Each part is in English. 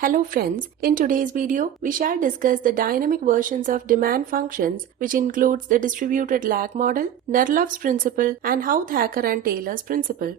Hello friends, in today's video, we shall discuss the dynamic versions of demand functions which includes the distributed lag model, Nerlove's principle and Houthakker-Taylor's principle.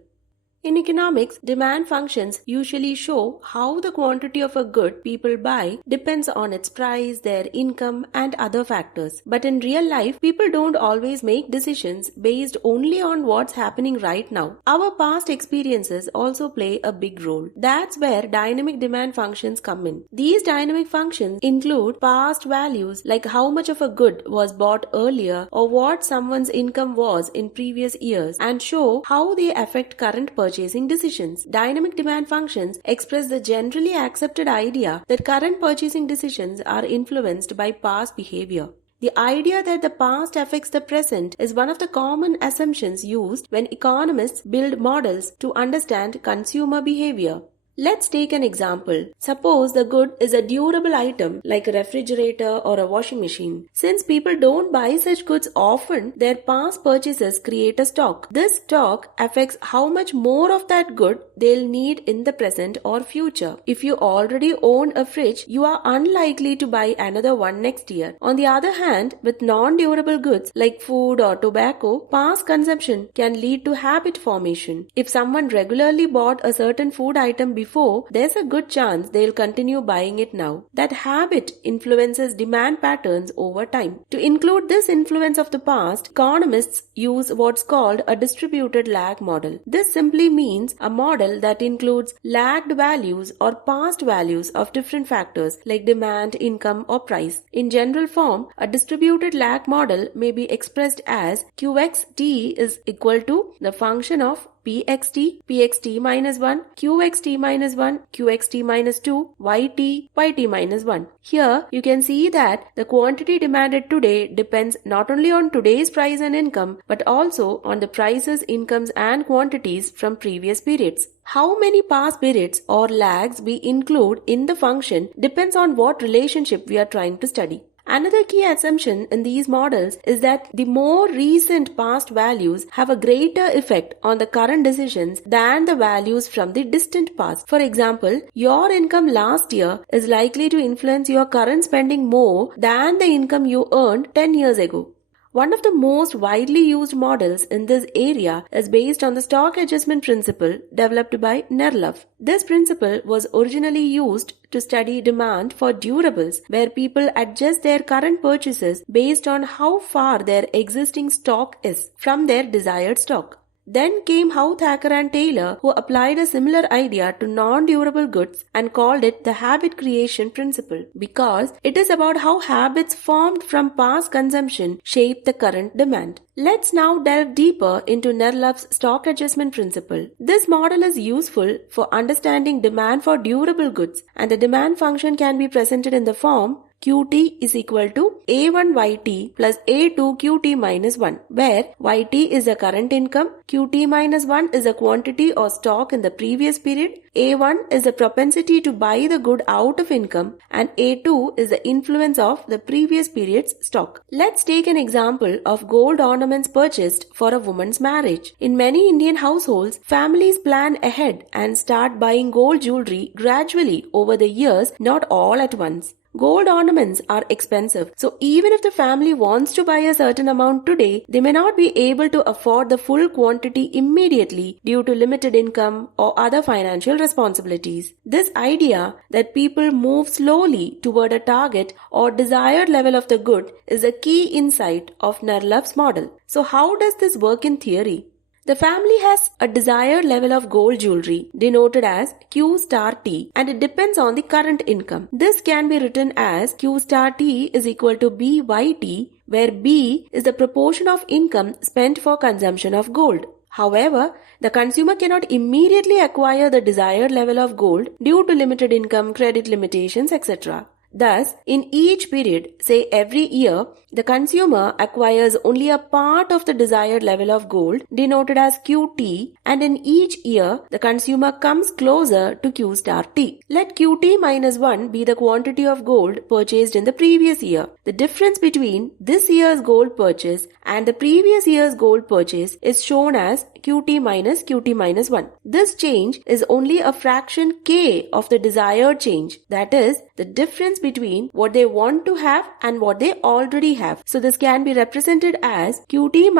In economics, demand functions usually show how the quantity of a good people buy depends on its price, their income, and other factors. But in real life, people don't always make decisions based only on what's happening right now. Our past experiences also play a big role. That's where dynamic demand functions come in. These dynamic functions include past values like how much of a good was bought earlier or what someone's income was in previous years and show how they affect current purchasing decisions. Dynamic demand functions express the generally accepted idea that current purchasing decisions are influenced by past behavior. The idea that the past affects the present is one of the common assumptions used when economists build models to understand consumer behavior. Let's take an example. Suppose the good is a durable item like a refrigerator or a washing machine. Since people don't buy such goods often, their past purchases create a stock. This stock affects how much more of that good they'll need in the present or future. If you already own a fridge, you are unlikely to buy another one next year. On the other hand, with non-durable goods like food or tobacco, past consumption can lead to habit formation. If someone regularly bought a certain food item before, there's a good chance they'll continue buying it now. That habit influences demand patterns over time. To include this influence of the past, economists use what's called a distributed lag model. This simply means a model that includes lagged values or past values of different factors like demand, income, or price. In general form, a distributed lag model may be expressed as Qxt is equal to the function of pxt minus 1, qxt minus 1, qxt minus 2, yt minus 1. Here you can see that the quantity demanded today depends not only on today's price and income but also on the prices, incomes and quantities from previous periods. How many past periods or lags we include in the function depends on what relationship we are trying to study. Another key assumption in these models is that the more recent past values have a greater effect on the current decisions than the values from the distant past. For example, your income last year is likely to influence your current spending more than the income you earned 10 years ago. One of the most widely used models in this area is based on the stock adjustment principle developed by Nerlove. This principle was originally used to study demand for durables, where people adjust their current purchases based on how far their existing stock is from their desired stock. Then came Houthakker-Taylor, who applied a similar idea to non-durable goods and called it the habit creation principle because it is about how habits formed from past consumption shape the current demand. Let's now delve deeper into Nerlove's stock adjustment principle. This model is useful for understanding demand for durable goods, and the demand function can be presented in the form Qt is equal to A1YT plus A2QT minus 1, where YT is the current income, QT minus 1 is the quantity or stock in the previous period, A1 is the propensity to buy the good out of income, and A2 is the influence of the previous period's stock. Let's take an example of gold ornaments purchased for a woman's marriage. In many Indian households, families plan ahead and start buying gold jewelry gradually over the years, not all at once. Gold ornaments are expensive, so even if the family wants to buy a certain amount today, they may not be able to afford the full quantity immediately due to limited income or other financial responsibilities. This idea that people move slowly toward a target or desired level of the good is a key insight of Nerlove's model. So how does this work in theory? The family has a desired level of gold jewelry denoted as Q star T and it depends on the current income. This can be written as Q star T is equal to BYT, where B is the proportion of income spent for consumption of gold. However, the consumer cannot immediately acquire the desired level of gold due to limited income, credit limitations, etc. Thus, in each period, say every year, the consumer acquires only a part of the desired level of gold denoted as QT, and in each year, the consumer comes closer to Q star T. Let QT minus 1 be the quantity of gold purchased in the previous year. The difference between this year's gold purchase and the previous year's gold purchase is shown as QT minus 1. This change is only a fraction K of the desired change, that is, the difference between what they want to have and what they already have. So this can be represented as QT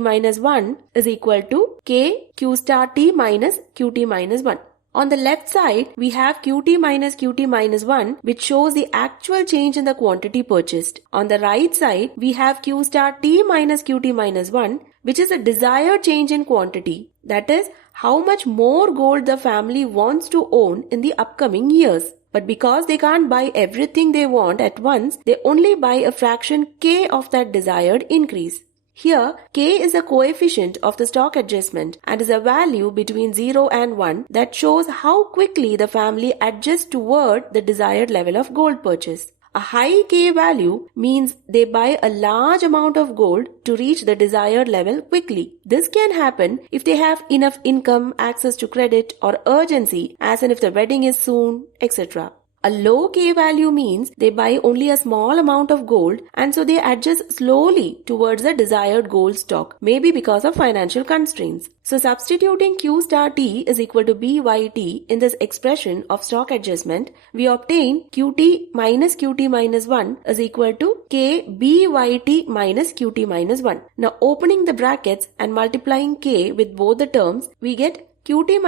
minus 1 is equal to K Q star T minus QT minus 1. On the left side, we have QT minus 1, which shows the actual change in the quantity purchased. On the right side, we have Q star T minus QT minus 1, which is a desired change in quantity. That is, how much more gold the family wants to own in the upcoming years. But because they can't buy everything they want at once, they only buy a fraction K of that desired increase. Here, K is a coefficient of the stock adjustment and is a value between 0 and 1 that shows how quickly the family adjusts toward the desired level of gold purchase. A high K value means they buy a large amount of gold to reach the desired level quickly. This can happen if they have enough income, access to credit, or urgency, as in if the wedding is soon, etc. A low K value means they buy only a small amount of gold and so they adjust slowly towards the desired gold stock, maybe because of financial constraints. So substituting Q star T is equal to BYT in this expression of stock adjustment, we obtain QT minus 1 is equal to K BYT minus QT minus 1. Now opening the brackets and multiplying K with both the terms, we get QT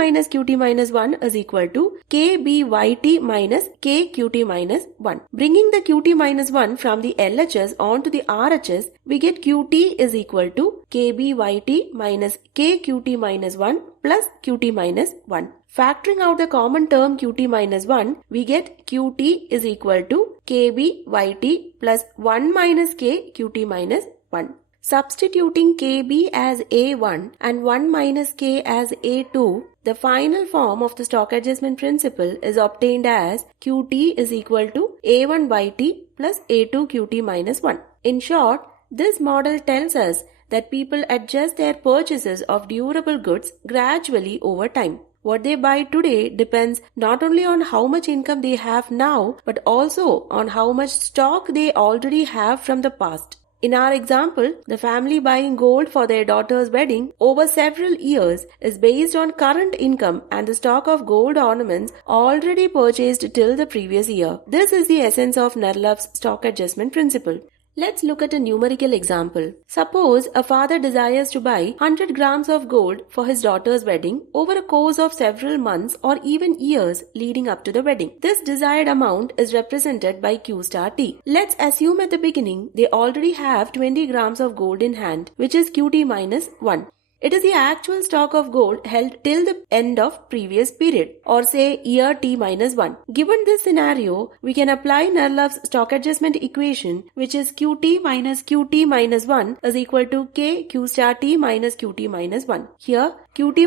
minus 1 is equal to KBYT minus KQT minus 1. Bringing the QT minus 1 from the LHS onto the RHS, we get QT is equal to KBYT minus KQT minus 1 plus QT minus 1. Factoring out the common term QT minus 1, we get QT is equal to KBYT plus 1 minus KQT minus 1. Substituting KB as A1 and 1 minus K as A2, the final form of the stock adjustment principle is obtained as QT is equal to A1 by T plus A2 QT minus 1. In short, this model tells us that people adjust their purchases of durable goods gradually over time. What they buy today depends not only on how much income they have now, but also on how much stock they already have from the past. In our example, the family buying gold for their daughter's wedding over several years is based on current income and the stock of gold ornaments already purchased till the previous year. This is the essence of Nerlove's stock adjustment principle. Let's look at a numerical example. Suppose a father desires to buy 100 grams of gold for his daughter's wedding over a course of several months or even years leading up to the wedding. This desired amount is represented by Q star T. Let's assume at the beginning they already have 20 grams of gold in hand, which is QT minus 1. It is the actual stock of gold held till the end of previous period, or say year T minus 1. Given this scenario, we can apply Nerlove's stock adjustment equation, which is QT minus 1 is equal to K Q star T minus QT minus 1. Here, QT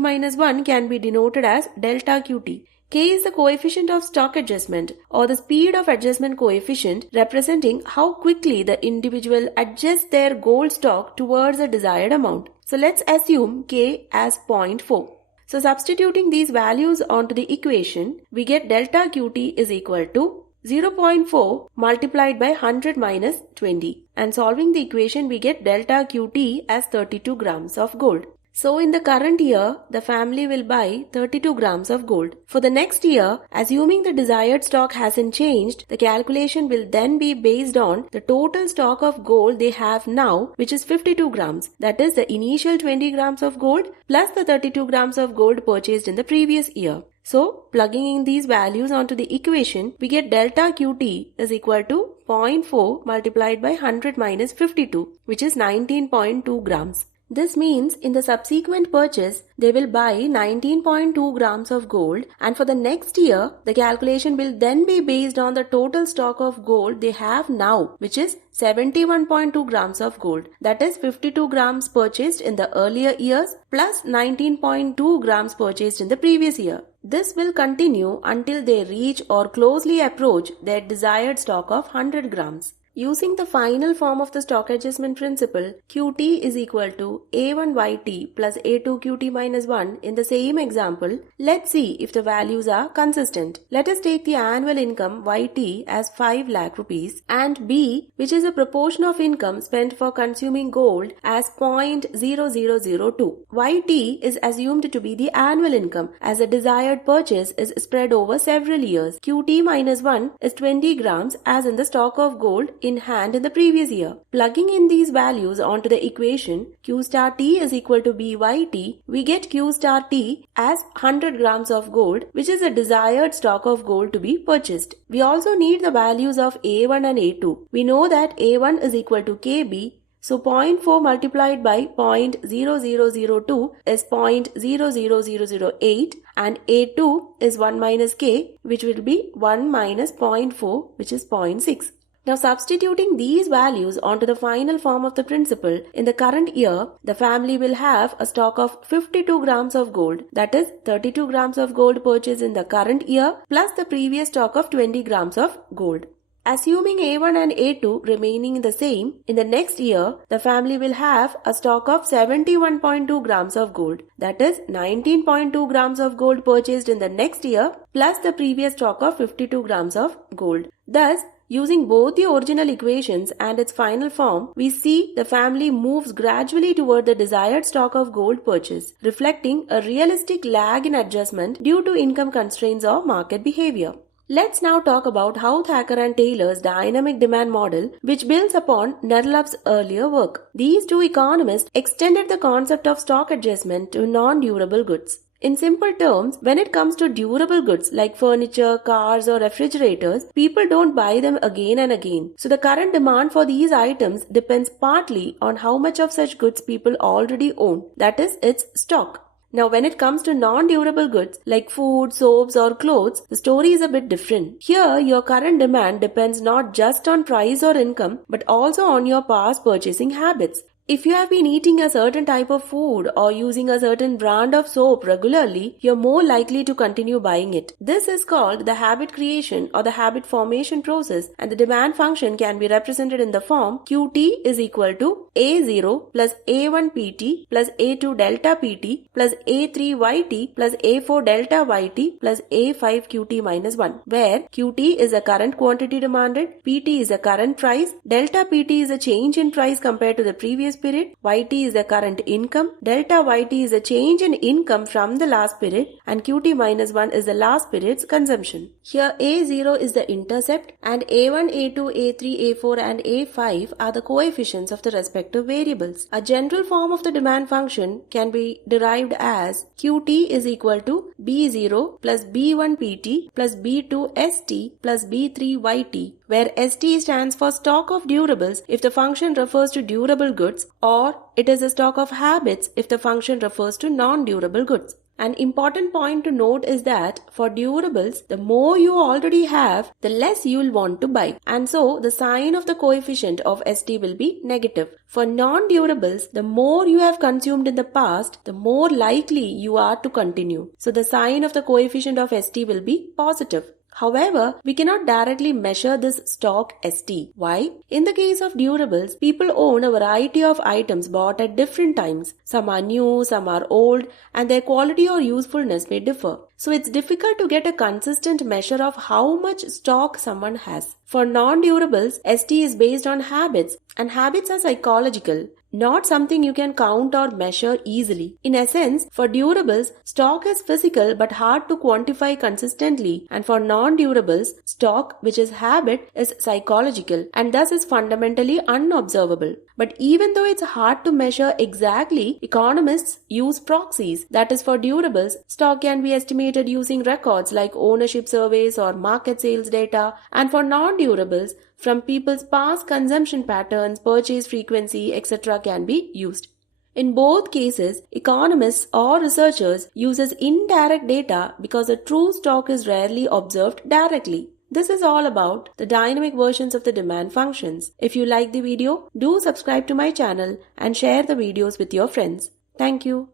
minus 1 can be denoted as delta QT. K is the coefficient of stock adjustment or the speed of adjustment coefficient representing how quickly the individual adjusts their gold stock towards a desired amount. So let's assume K as 0.4. So substituting these values onto the equation, we get delta QT is equal to 0.4 multiplied by 100 minus 20. And solving the equation, we get delta QT as 32 grams of gold. So in the current year, the family will buy 32 grams of gold. For the next year, assuming the desired stock hasn't changed, the calculation will then be based on the total stock of gold they have now, which is 52 grams. That is the initial 20 grams of gold plus the 32 grams of gold purchased in the previous year. So, plugging in these values onto the equation, we get delta QT is equal to 0.4 multiplied by 100 minus 52, which is 19.2 grams. This means in the subsequent purchase, they will buy 19.2 grams of gold, and for the next year, the calculation will then be based on the total stock of gold they have now, which is 71.2 grams of gold. That is 52 grams purchased in the earlier years plus 19.2 grams purchased in the previous year. This will continue until they reach or closely approach their desired stock of 100 grams. Using the final form of the stock adjustment principle, Qt is equal to A1YT plus A2QT minus 1 in the same example, let's see if the values are consistent. Let us take the annual income YT as 5 lakh rupees and B, which is a proportion of income spent for consuming gold, as 0.0002. YT is assumed to be the annual income as the desired purchase is spread over several years. Qt minus 1 is 20 grams as in the stock of gold in hand in the previous year. Plugging in these values onto the equation Q star T is equal to BYT, we get Q star T as 100 grams of gold, which is the desired stock of gold to be purchased. We also need the values of A1 and A2. We know that A1 is equal to KB, so 0.4 multiplied by 0.0002 is 0.00008 and A2 is 1 minus K, which will be 1 minus 0.4, which is 0.6. Now substituting these values onto the final form of the principle, in the current year, the family will have a stock of 52 grams of gold, that is 32 grams of gold purchased in the current year plus the previous stock of 20 grams of gold. Assuming A1 and A2 remaining the same, in the next year, the family will have a stock of 71.2 grams of gold, that is 19.2 grams of gold purchased in the next year plus the previous stock of 52 grams of gold. Thus, using both the original equations and its final form, we see the family moves gradually toward the desired stock of gold purchase, reflecting a realistic lag in adjustment due to income constraints or market behavior. Let's now talk about Houthakker-Taylor's dynamic demand model, which builds upon Nerlove's earlier work. These two economists extended the concept of stock adjustment to non-durable goods. In simple terms, when it comes to durable goods like furniture, cars or refrigerators, people don't buy them again and again. So the current demand for these items depends partly on how much of such goods people already own, that is, its stock. Now when it comes to non-durable goods like food, soaps or clothes, the story is a bit different. Here, your current demand depends not just on price or income, but also on your past purchasing habits. If you have been eating a certain type of food or using a certain brand of soap regularly, you're more likely to continue buying it. This is called the habit creation or the habit formation process, and the demand function can be represented in the form Qt is equal to A0 plus A1 PT plus A2 delta PT plus A3 YT plus A4 delta YT plus A5 QT minus 1, where Qt is a current quantity demanded, PT is a current price, delta PT is a change in price compared to the previous period, YT is the current income, delta YT is a change in income from the last period, and QT minus 1 is the last period's consumption. Here A0 is the intercept and A1, A2, A3, A4 and A5 are the coefficients of the respective variables. A general form of the demand function can be derived as Qt is equal to B0 plus B1 PT plus B2 ST plus B3 YT, where ST stands for stock of durables if the function refers to durable goods, or it is a stock of habits if the function refers to non-durable goods. An important point to note is that for durables, the more you already have, the less you will want to buy, and so the sign of the coefficient of ST will be negative. For non-durables, the more you have consumed in the past, the more likely you are to continue. So the sign of the coefficient of ST will be positive. However, we cannot directly measure this stock ST. Why? In the case of durables, people own a variety of items bought at different times. Some are new, some are old, and their quality or usefulness may differ. So it's difficult to get a consistent measure of how much stock someone has. For non-durables, ST is based on habits, and habits are psychological, not something you can count or measure easily. In essence, for durables, stock is physical but hard to quantify consistently, and for non-durables, stock, which is habit, is psychological and thus is fundamentally unobservable. But even though it's hard to measure exactly, economists use proxies. That is, for durables, stock can be estimated using records like ownership surveys or market sales data, and for non-durables, from people's past consumption patterns, purchase frequency, etc. can be used. In both cases, economists or researchers uses indirect data because the true stock is rarely observed directly. This is all about the dynamic versions of the demand functions. If you like the video, do subscribe to my channel and share the videos with your friends. Thank you.